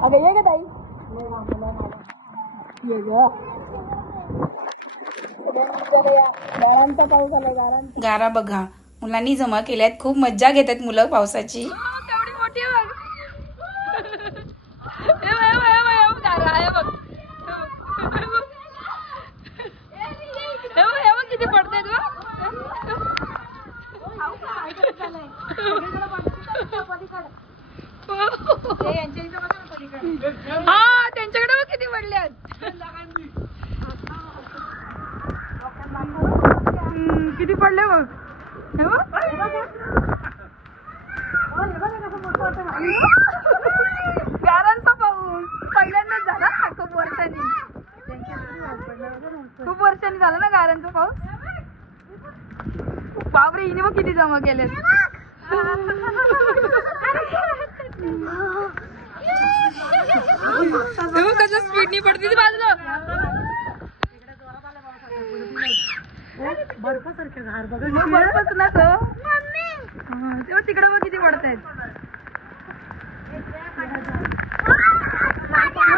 अगं ये ग ताई ये ग गारांचा पाऊस आला गारांचा गारा बघा मुलांनी जमा केल्यात खूप मज्जा घेतात मुलं पावसाची केवढी मोठी आहे बघ गारा आहे बघ किती पडते हा त्यांच्याकडे बघ किती पडल्यात किती पडले बघ गारांचा पाऊस पहिल्यांदाच झाला खूप वर्षांनी झाला ना गारांचा पाऊस बापरे हिने मग किती जमा केले कसं स्पीडनी पडते बाजूला बर्फासारखे घार बघा बर्फच ना तो तेव्हा तिकडे मग किती पडतायत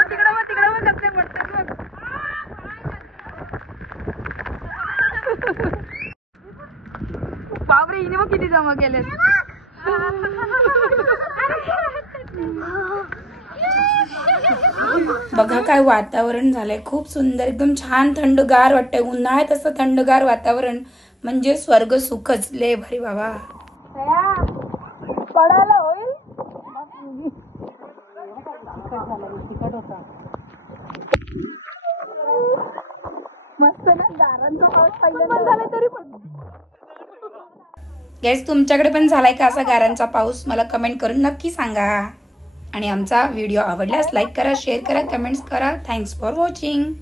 तिकडे मग कसले पडतात बघ बापरे हिने मग किती जमा केलेत बघा काय वातावरण झालंय खूप सुंदर एकदम छान थंडगार वाटतंय उन्हाळ्यात असं थंडगार वातावरण म्हणजे स्वर्ग सुखच लय भारी बाबा पडायला होईल मस्त ना गारांचा पाऊस पहिल्यांदा झाला तरी पण गॅस तुमच्याकडे पण झालाय का असा गारांचा पाऊस मला कमेंट करून नक्की सांगा आणि आमचा व्हिडिओ आवडल्यास लाईक करा शेअर करा कमेंट्स करा थँक्स फॉर वॉचिंग